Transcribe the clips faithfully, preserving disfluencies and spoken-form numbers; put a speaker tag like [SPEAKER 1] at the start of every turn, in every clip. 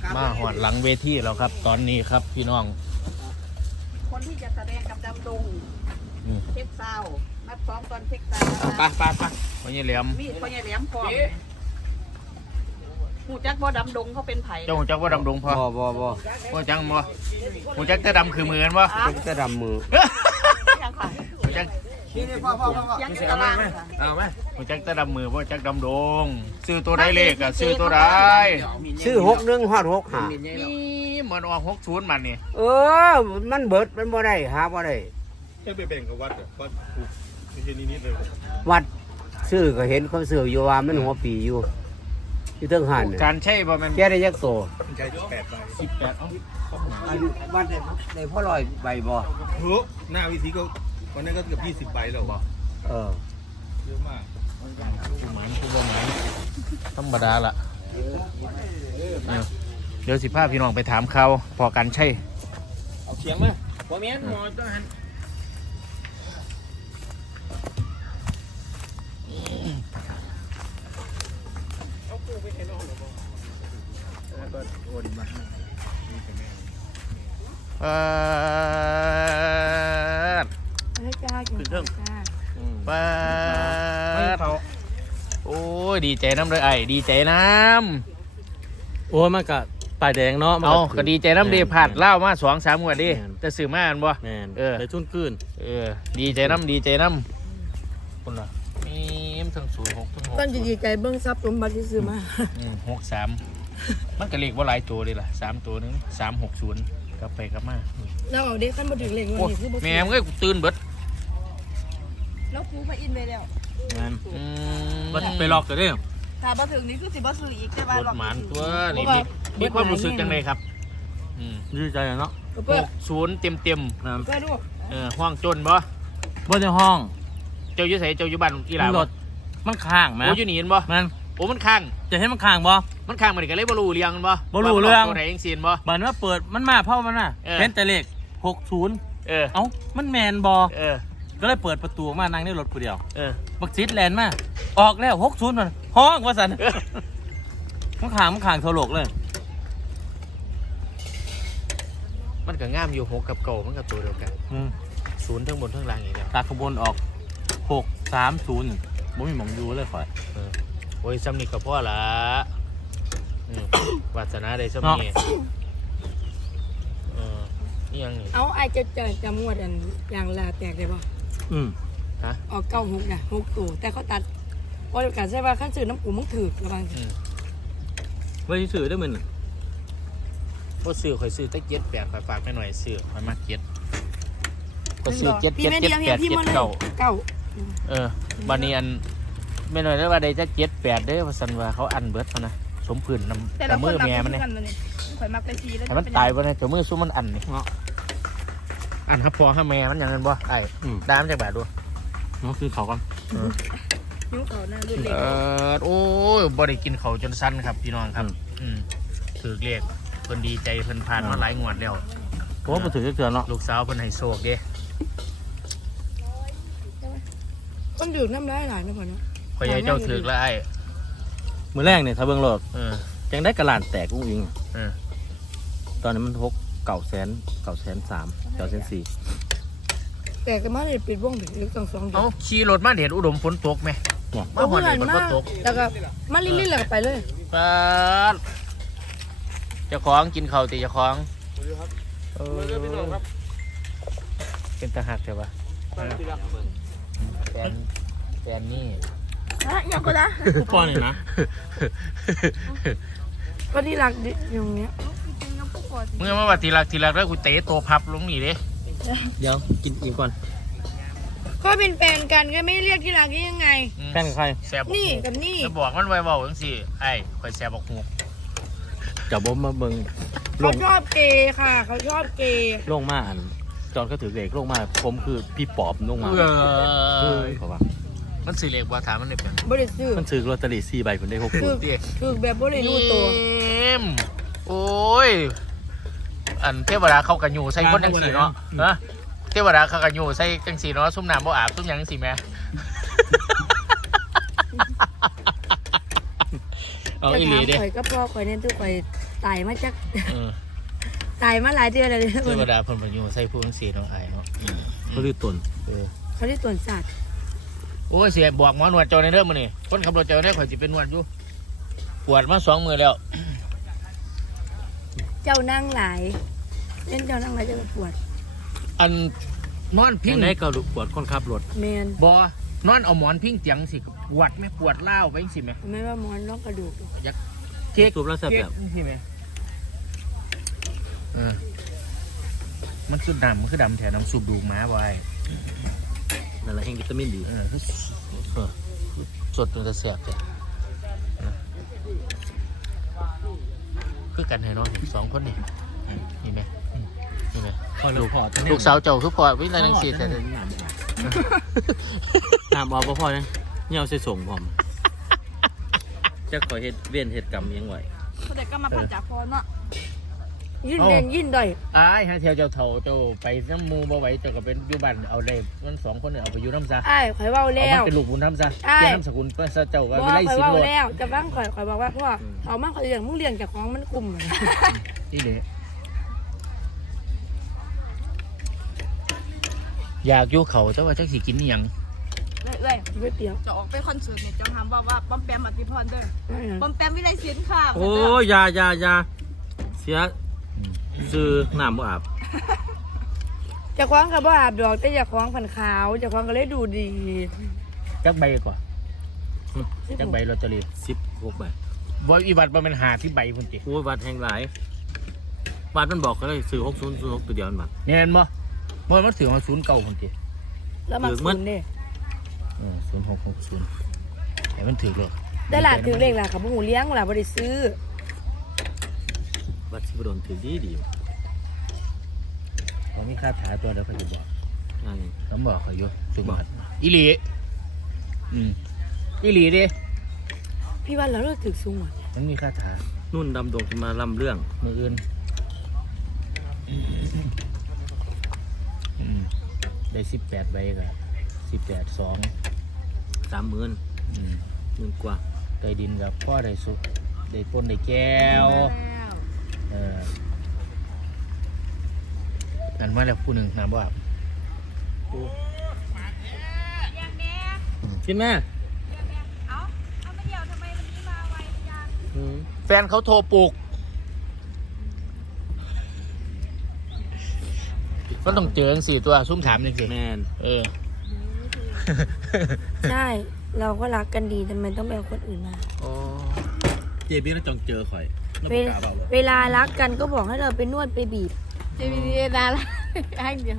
[SPEAKER 1] มาหอดหลังเวทีแล้วครับ ตอนนี้ครับพี่น้อง
[SPEAKER 2] คนที่จะแสดงกับดำดงเช็คซาวนัดซ้อมตอนเช็คซาว
[SPEAKER 1] ไปไปไปพ่อใหญ่แหลม
[SPEAKER 2] มีพ่อใหญ่แหลมพร้อมหูจักบ่ดำดงเขาเป็นไผ่
[SPEAKER 1] เจ้าหูจักว่าดำดงพอ
[SPEAKER 3] บ่บ่บ่
[SPEAKER 1] หูจักบ่หูจักแต่ดำคือมือกันบ่
[SPEAKER 3] จะดำมือ
[SPEAKER 2] ยังค่ะ
[SPEAKER 1] หูจัก
[SPEAKER 3] นี่นี่พ่อพ่อพ่อ
[SPEAKER 2] ยังอยู่ตารางค่ะ
[SPEAKER 1] เอาไหมหูจักแต่ดำมือบ่จักดำดงซื้อตัวใดเลขอะซื้อตัวใด
[SPEAKER 3] ชื่อหกหนึ่งฮอดหกห้า
[SPEAKER 1] นี่มันออกหกศูนย์มันนี่
[SPEAKER 3] เออมันเบิดมันบ่ได้หาบ่ได้
[SPEAKER 4] แค่ไปแบ่งกับวัดวัดไม่ใช่นิดๆเลย
[SPEAKER 3] วัดซื้อก็เห็นเขาซื้ออยู่ว่ามันหัวปีอยู่ที่เทิงหัน
[SPEAKER 1] การใช่บ่แม่น
[SPEAKER 3] แกได้ยักโต
[SPEAKER 4] ใช่แปดใบ
[SPEAKER 1] สิบแปดเอ้า
[SPEAKER 3] วัดได้ได้พ่อลอยใบบ่
[SPEAKER 4] โหหน้าวิธีก็วันนั้นก็เกือบยี่สิบใบแล้วบ่
[SPEAKER 3] เออ
[SPEAKER 4] เยอะมาก
[SPEAKER 1] ผู้หมานผู้บ่หมานธรรมดาล่ะเดี๋ยวสิพาพี่น้องไปถามเขาพอกันใช่
[SPEAKER 4] เอาเสียงมาบ่แม่นหมอต้องหันเอาปูไปให้น้องหรอบ่แล้วก็โอนมา
[SPEAKER 1] เออ
[SPEAKER 2] ให้จ้ากินจ้า
[SPEAKER 1] เปิดโอ้ยดีใจน้ำเลยไอ้ดีใจน้
[SPEAKER 5] ำโอ้มันก็ปลายแดงเนาะ
[SPEAKER 1] เอาก็ดีใจน้ำดีผัดเล่ามาสองสามวันดิจะซื้อมาอันบ่
[SPEAKER 5] เออเลยชุ่นกืน
[SPEAKER 1] เออดีใจน้ำดีใจน้ำคนละมีมถึงศูนย์หกถึงหก
[SPEAKER 2] ต้นจะดีใจเบิ้งซับสมบัติที่ซื้อมา
[SPEAKER 1] หกสามมันก็เลขว่าหลายตัวเลยล่ะสามตัวนึงสามหกศูนย์กลับไปกลับมา
[SPEAKER 2] เราเอาเด็กขั้นมาถึงเลขวันนี้คือ
[SPEAKER 1] แม่มึงก็ตื่นเบิด
[SPEAKER 2] แล้วครูมาอินไปแล้ว
[SPEAKER 5] งั้นว่าไปลอกกันได้
[SPEAKER 2] ถ้ามาถึงนี้คือสิบ่ซื้ออีกแต่ว่า
[SPEAKER 1] หลอกหมานตัวนี่มีความรู้สึกยังไงครับ
[SPEAKER 5] ดีใจเนาะ
[SPEAKER 1] หกศูนย์เต็มเต็ม
[SPEAKER 2] ก็ดู
[SPEAKER 1] เออห้องจนบ่
[SPEAKER 5] บ่ในห้อง
[SPEAKER 1] เจ้าอยู่ไสเจ้าอยู่บ้านอีหลารถ
[SPEAKER 5] มันข้างไหม
[SPEAKER 1] โอ้อยู่นี่เห็นบ่
[SPEAKER 5] มัน
[SPEAKER 1] โอ้มันข้าง
[SPEAKER 5] จะให้มันข้างบ่
[SPEAKER 1] มันข้างมันก็เลยบ่รู้เรื่องบ่
[SPEAKER 5] บ่รู้เรื่อง
[SPEAKER 1] ตัวไหนเองซีนบ่
[SPEAKER 5] เหมือนว่าเปิดมันมาเพราะมันน่ะเป็นแต่เลขหกศูนย์
[SPEAKER 1] เออ
[SPEAKER 5] เอ้ามันแมนบ่
[SPEAKER 1] เออ
[SPEAKER 5] ก็เลยเปิดประตูมานั่งในรถผู้เดียว
[SPEAKER 1] เออ
[SPEAKER 5] บักซิดแลนมาออกแล้วหกศูนย์มันห้องว่าสันมันขางมันขางโทรโลกเลย
[SPEAKER 1] มันก็ง่ามอยู่หกกับเก่ามันกับตัวเดียวกันศูนย์ทั้งบนทั้งล่างอย่างเดียว
[SPEAKER 5] ตาขบวนออกหกสามศูนย์บ่มีหมองยูเลยข่อย
[SPEAKER 1] โอ้ยซ้ำนี่กับพ่อละวาสนาได้ซ้ำนี่นี่ยังนี่
[SPEAKER 2] เอาไอจะจะจะมวดอันอย่างลาแตกได้ป่ะ
[SPEAKER 5] อืม
[SPEAKER 1] ฮะ
[SPEAKER 2] ออกเก้าหกนะหกตัวแต่เขาตัดเพราะการใช้ว่าขั้นสื่อน้ำกูมึงถือระวัง
[SPEAKER 5] ไม่ได้สื่อได้เหมือน
[SPEAKER 1] พอซื้อข่อยซื้อตั้งเจ็ดแปดฝากฝากไปหน่อยซื้อข่อยมาเจ็ดก็ซื้อเจ็ดเจ็ดเจ็ดแปดเจ็ดเก้า
[SPEAKER 2] เก้า
[SPEAKER 1] เออวันนี้อันไม่หน่อยได้ว่าได้จะเจ็ดแปดได้ว่าสันว่าเขาอันเบิร์ดเขานะสมพื้นน้ำแต่มือแม่มันเนี่ย
[SPEAKER 2] ข่อยมักไปทีแล้ว
[SPEAKER 1] มันตายไปเลยแต่มือซุ้มมันอันนี่อันครับพอให้แม่มันอย่างนั้นบ่ไอ้ได้มันจากแบบดู
[SPEAKER 5] นั่นคือเขากัน
[SPEAKER 2] ยุ่งเขาหน้าเล็ก
[SPEAKER 1] เออโอ้ยบ่ได้กินเขาจนสั้นครับพี่น้องครับอืมถือเลขเพิ่นดีใจเพิ่นผ่านมาหลายงวดแล้ว
[SPEAKER 5] โอ้มาถือเกือบเนาะ
[SPEAKER 1] ลูกสาวเพิ่นให้โชคเด้
[SPEAKER 2] คนดื่มน้ำร้ายหลายนะพ่อเนาะ
[SPEAKER 1] พ่อใหญ่เจ้าถือแล้วไอ้
[SPEAKER 5] มือแรกเนี่ยถ้าเบิ่งโลดจังได้กระลานแตกอุ้งอิงตอนนี้มันหกเก่าแสนเก่าแสนสามเก่าแสนสี่
[SPEAKER 2] แต่ก็มาเลยปิดวงถึงลึกสองสองเดือน
[SPEAKER 1] เอาขี่รถมาเห็นอุดมฝนตกไหม
[SPEAKER 2] มาหัวเห็นฝนตกแล้วก็มาลิ้นๆแล้วก็ไปเลย
[SPEAKER 1] ปาดเจ้าของกินข้าวตีเจ้าของเออเป็นตาหักใช่ปะแฟนแฟนนี่
[SPEAKER 2] ฮะยังก็ได้
[SPEAKER 5] กูป้อนเลยนะ
[SPEAKER 2] ก็ที่รักอย่างเนี้ย
[SPEAKER 1] เมื่อมาว่าทีรักทีรักแล้วกูเตะตัวพับลงนี่ดิ
[SPEAKER 5] เดี๋ยวกินอีกก่อน
[SPEAKER 2] ก็เป็นแฟนกันก็ไม่เรียกที่รักได้ยังไง
[SPEAKER 5] แฟนกับใคร
[SPEAKER 1] แซ่บ
[SPEAKER 2] นี่กับนี่
[SPEAKER 1] จะบอกมันไว้บอกจังสิไอ้คอยแซ่บบอกหู
[SPEAKER 5] จับบ่มาเบิ่ง
[SPEAKER 2] เขาชอบเกย์ค่ะเขาชอบเกย์
[SPEAKER 5] ลงมาอันจอนก็ถือเด็กลงมาผมคือพี่ปอบลงมา
[SPEAKER 1] เออเขาว่ามันสื่อเลขว่าถามมันเลยเป็น
[SPEAKER 2] บริสุทธิ์
[SPEAKER 5] มันซื้อลอตเตอรี่สี่ใบคนได้หก
[SPEAKER 2] คนคือแบบบริสุทธิ์ตัว
[SPEAKER 1] โอ้ยอันเทวดาเขากันอยู่ใส่คนจังสีเนาะนะเทวดาเขากันอยู่ใส่จังสีเนาะซุ่มน้ำบ่อาบซุ่มยังจังสีแม่
[SPEAKER 2] เอาอีหลีเด้ข่อยก็พ่อข่อยเน้นทุกข่อย
[SPEAKER 6] ตายมาจาก
[SPEAKER 1] เออ
[SPEAKER 6] ตายมาหลายเดือนแล้วเลยทุก
[SPEAKER 1] เท
[SPEAKER 6] คน
[SPEAKER 1] วดาเพิ่นบ่อยู่ใส่ผู้จังซี่เนาะอายเนาะอืม
[SPEAKER 5] เขาดื้อตน
[SPEAKER 1] เออ
[SPEAKER 6] เขาได้ตรวจสัตว์
[SPEAKER 1] โอ้ยเสียบอกหมอนวดเจ้าในเรื่องมื้อนี้คนขับรถเจ้าเนี่ยข่อยสิเป็นนวดอยู่ปวดมาสองมื้อแล้ว
[SPEAKER 6] เจ้านั่งหลายเล่นเจ้านั่งหลายเจะปวด
[SPEAKER 1] อันนอนพิ
[SPEAKER 5] ยัง งได้ก็ปวดคนขับรถ
[SPEAKER 6] แมน
[SPEAKER 1] บ่นอนเอาหมอนพิงเตียงสิปวดไหม่ปวดเล่าวไปจังซี่แม่
[SPEAKER 6] ไม่ว่าหมอนร่องกระดูก
[SPEAKER 1] อยากเค้ก
[SPEAKER 5] สูบแล้วแซ่บ
[SPEAKER 1] เค้
[SPEAKER 5] แบ
[SPEAKER 1] ก
[SPEAKER 5] บ
[SPEAKER 1] พี่แม่เออมันคือดำมันคือดำแถวน้ำซุปดูม้าไว้
[SPEAKER 5] นั่นแหละแห่งวิตามินดี
[SPEAKER 1] เออคือเออสดจนจะแสบจ้ะนะคือกันให้เนาะสองคนนี่นี่ไหมอืมนี่ไหมลูกลูกสาวเจ้าคือพอวิไลนังสีแต่
[SPEAKER 5] น้ำออกบ่พอนะเนี่ยเอาใส่ส่งพร้อมจะขอเฮ็ดเวียนเฮ็ดกรรมเองไว้
[SPEAKER 2] เขาเด็กก็มาพันจากพอเนาะ
[SPEAKER 6] ยินเด่นยินด่อย
[SPEAKER 1] อ้ายฮะเที่ยวเจ้าเถ่าเจ้าไปน้ำมูบ่ไหวเจ้าก็เป็นอยู่บ้านเอาได้มันสองคนเนี่ยเอาไปอยู่น้ำซะ
[SPEAKER 6] ไอ้ข่อยเว้า
[SPEAKER 1] เอา
[SPEAKER 6] แล้
[SPEAKER 1] มัน
[SPEAKER 6] ว
[SPEAKER 1] เป็นลูกบุญน้ำซะ
[SPEAKER 6] อ้าย
[SPEAKER 1] เปลี่ยนน้ำสกุลเพื่อเจ้าว่า
[SPEAKER 6] บอก
[SPEAKER 1] ไม่ไล่
[SPEAKER 6] ข่อย
[SPEAKER 1] สิน
[SPEAKER 6] เว้า
[SPEAKER 1] โลด
[SPEAKER 6] แล้วจะบ้างข่อยข่อยบอกว่าพ่อเอามาข่อยเลี้ยงมึงเลี้ยงจากของมันกลุ่ม
[SPEAKER 1] นี่เลยอยากอยู่เขาแต่ว่าจักสิกินนี่ยัง
[SPEAKER 2] เรื่อย
[SPEAKER 6] ไม่เปรี้ยว
[SPEAKER 2] ๆจะออกไปคอนเสิร์ตเนี่ยจะทำบอกว่าป้อมแปมอธิพรเด้อป้อมแปมวิไลศิลป์ค่ะ
[SPEAKER 5] โอ้ยอยาอยาอยาเสียซื้อน้ำบ่อาบ
[SPEAKER 6] จะคล้องกับว่าอาบดอกแต่จะคล้องผันขาวจะคล้องก็เลยดูดี
[SPEAKER 1] จักใบก่อนจักใบลอตเตอรี่
[SPEAKER 5] สิบหกใบ
[SPEAKER 1] บ่อีวัดบ่แมันหาที่ใบพุ่นติ
[SPEAKER 5] โอ้ยวัดแห่งหลายวัดมันบอกเขาเลยซื้อหกศูนย์ศูนย์หกตัวเดียวมันมา
[SPEAKER 1] เนี่ยเห็นบ่บ่มันถือว่าศูนย์เก้าพุ่นติ
[SPEAKER 6] แล้วมา
[SPEAKER 5] ถือ
[SPEAKER 6] ศู
[SPEAKER 5] มัน
[SPEAKER 6] นย์เนี่ย
[SPEAKER 1] เออศูนย์หกหกศูนย์แต่มันถือเลย
[SPEAKER 6] ได้หลานถือเลขหล่ะกับผู้หูเลี้ยงหล่ะบ่ได้ซื้อ
[SPEAKER 5] วัดสิบดลถือดีดี
[SPEAKER 1] เขามีคาถาตัวเดียวเขาจะบอก
[SPEAKER 5] อันนี้
[SPEAKER 1] ต้องบอกเขาอยู่สุบาทอีหลีอืมอีหลีดิ
[SPEAKER 6] พี่ว่าเราเลิกถือสูงหมด
[SPEAKER 1] มันมีคาถา
[SPEAKER 5] นุ่นดำดงขึ้นมาลำเรื่อง
[SPEAKER 1] มืออื่นอืมได้สิบแปดใบกับสิบแปดสอง
[SPEAKER 5] สามหมื่น
[SPEAKER 1] อืม
[SPEAKER 5] หมื่นกว่า
[SPEAKER 1] ได้ดินกับพ่อได้สุกได้ปนได้แก้วเออนั่นมาแล้วผู้หนึ่งน้ำบ่อาบ
[SPEAKER 5] กินแม่
[SPEAKER 2] เอาเอามาเดียวทำไมวันนี้มาไวจัง
[SPEAKER 5] อืม
[SPEAKER 1] แฟนเขาโทรปลุกก็ต้องเจอจังสี่ตัวซุ่มถามจริงสิ
[SPEAKER 5] แมน
[SPEAKER 1] เออ
[SPEAKER 6] ใช่ เราก็รักกันดีทำไมต้องไปเอาคนอื่นมา
[SPEAKER 1] โอ้
[SPEAKER 5] เจบี้แล้วจองเจอข่อยแล้ว
[SPEAKER 6] เว
[SPEAKER 5] บ่กล้าเบาเลย
[SPEAKER 6] เวลารักกันก็บอกให้เราไปนวดไปบีบ
[SPEAKER 2] เจมีดีดาละให้เดียว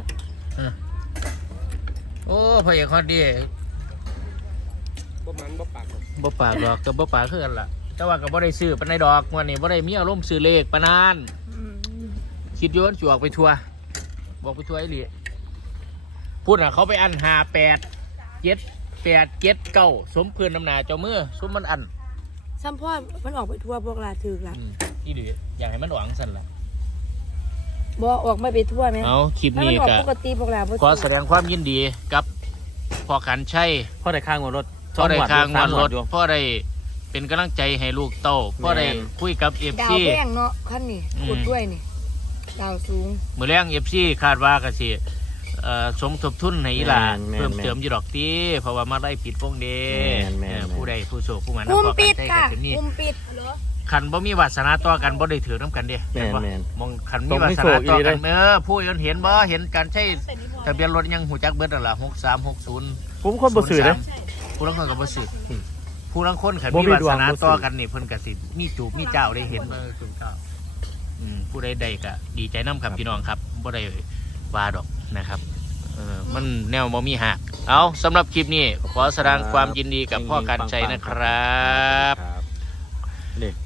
[SPEAKER 1] โอ้พ่อเอกฮอดดี
[SPEAKER 4] บ่มันบ่ปากหรอก
[SPEAKER 1] บ่ปากดอกกับบ่ปากคือกันล่ะ แต่ว่ากับบ่ได้ซื้อปานใดดอกวันนี้บ่ได้มีอารมณ์ซื้อเลขปานนั้นคิดอยู่ว่าสิออกไปทัวร์บอกไปทัวร์อีหลีพูดน่ะเขาไปอันห้าแปดเจ็ดแปดเจ็ดเก้าสมเพื่อนน้ำหนาเจ้ามือสมมันอัน
[SPEAKER 6] ซ้ำพ่อมันออกไปทั่วพวกลาถือละ
[SPEAKER 1] อืมอีหลีอยากให้มันหวังสั่นล่ะ
[SPEAKER 6] บ่ออกไม่ไปทั่วไหม
[SPEAKER 1] เอาคลิป
[SPEAKER 6] ถ้ามั
[SPEAKER 1] นี้
[SPEAKER 6] นออก
[SPEAKER 1] ก็
[SPEAKER 6] ปกติพวกลาบ่
[SPEAKER 1] ขอแสดงความยินดีกับพ่อกันชัย
[SPEAKER 5] พ่อได้ข้างหัวรถ
[SPEAKER 1] พ่อได้ค้างวันรถ
[SPEAKER 5] อยู่
[SPEAKER 1] พ่อได้เป็นกำลังใจให้ลูกเต้าพ่อได้
[SPEAKER 5] แม่น
[SPEAKER 1] คุยกับเอฟ
[SPEAKER 6] ดาว
[SPEAKER 1] ซี
[SPEAKER 6] แป้งเนาะขั้นนี่
[SPEAKER 1] อืม
[SPEAKER 6] ขุดด้วยนี่ ดาวสูง
[SPEAKER 1] มือแรงเอฟซีคาดว่าก็สิเอ่อสมทบทุนให้อีหลา
[SPEAKER 5] แม่น
[SPEAKER 1] เพิ่ม
[SPEAKER 5] แม่น
[SPEAKER 1] เติมอยู่ดอกตีเพราะว่ามาได้ผิดวงเด
[SPEAKER 5] แม่นแม่น
[SPEAKER 1] เออผู้ใดผู้โชคผู้มัน
[SPEAKER 6] คุม
[SPEAKER 1] พ่อ
[SPEAKER 6] ปิ
[SPEAKER 1] กั
[SPEAKER 6] ด
[SPEAKER 1] นชัย
[SPEAKER 6] ค่ะ
[SPEAKER 1] กับนี่
[SPEAKER 6] คุมปิดเหรอ
[SPEAKER 1] คันบ่มีวาสนาต่อกันบ่ได้ถือน้ำกันเด้
[SPEAKER 5] แม่น
[SPEAKER 1] บ่
[SPEAKER 5] แม่น
[SPEAKER 1] มองคัน
[SPEAKER 5] ต้
[SPEAKER 1] มี
[SPEAKER 5] อง
[SPEAKER 1] วา
[SPEAKER 5] มี
[SPEAKER 1] ส
[SPEAKER 5] โช
[SPEAKER 1] นา
[SPEAKER 5] ค
[SPEAKER 1] ต่อ
[SPEAKER 5] อีหลี
[SPEAKER 1] กัน
[SPEAKER 5] เด้
[SPEAKER 1] เออผู้อื่นเห็นบ่เห็นกันใช่ทะเบียนรถยังหูจักเบิดนั่นล่ะหกสามหกศูนย์
[SPEAKER 5] ผมคนบ่ซื้อเด้
[SPEAKER 1] ผู้ลังคนก็บ่ซื้ออผู้ลังคนขัน
[SPEAKER 5] บ่
[SPEAKER 1] มี
[SPEAKER 5] มี
[SPEAKER 1] วา
[SPEAKER 5] ดว
[SPEAKER 1] ส
[SPEAKER 5] ง
[SPEAKER 1] นา
[SPEAKER 5] บ่ซื้อ
[SPEAKER 1] ต่อกันนี่เพิ่นก็สิมีจูบมีเจ้าได้เห็นเออจูบเจ้าอืมผู้ใดใดก็ดีใจนํครับพี่น้องครับบ่ได้ว่าดอกนะครับเออมันแนวบ่มีหักเอาสำหรับคลิปนี้ขอแสดงความยินดีกับพ่อกันชัยนะครับ
[SPEAKER 5] ครับเลข